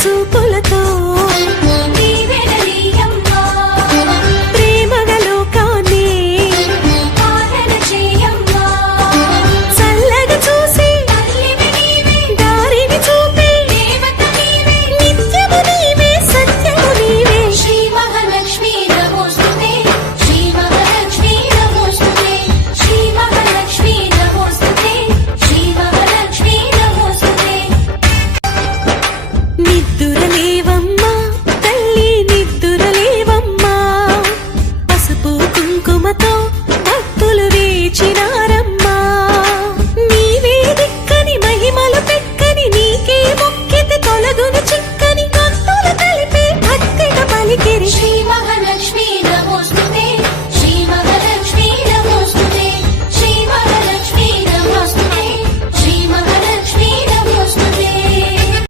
ずっと ऋषि